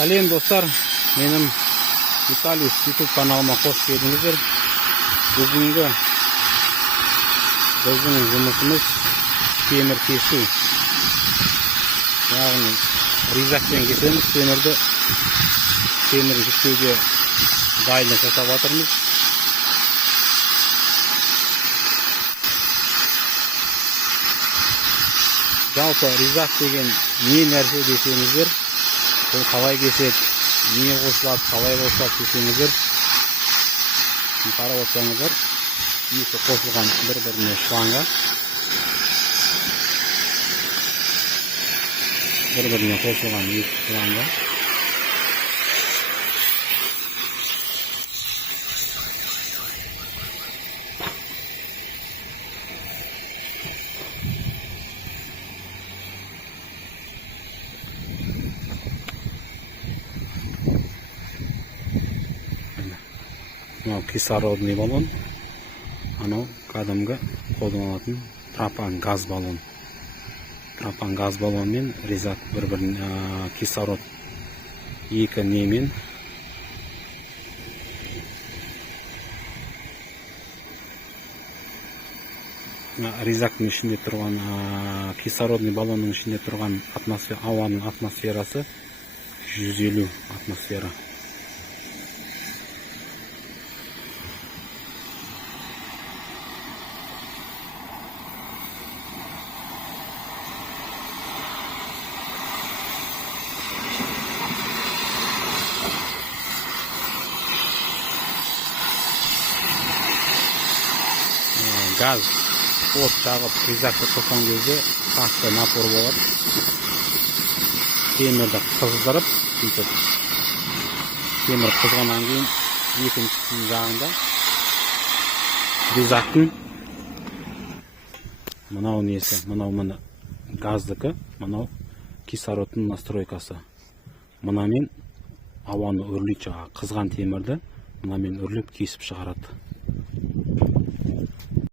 Сәлем достар, менің Виталий YouTube каналыма қош келдіңіздер. Бүгінгі біздің жұмысымыз темір кесу. Яғни ризақпен кесеміз темірді. Темір жүктеуге дайындық жасап жатырмыз. Жалпы ризақ деген не нәрсе десеңіздер, бұл қалай кеседі, не қосылады, қалай қосылады десеңіздер, қарап отырсаңыздар, екі қосылған бір-біріне шланга. Бір-біріне қосылған екі шланга. Мынау кислородный баллон, анау кәдімгі қолданылатын пропан газ баллон. Пропан газ баллонмен ризақ бір-біріне кислород екі немен ризақтың ішінде тұрған кислородный баллонның ішінде тұрған ауаның атмосферасы 150 атмосфера. Gaz от жағып ризақты қосқан кезде қатты напор болады. Темірді қыздырып, темір қызғаннан кейін екінші жағында ризақтың мынау несі, мынау газдікі, мынау кислородтың настройкасы. Мынамен ауаны үрлейді, қызған темірді мынамен үрлеп кесіп шығарады.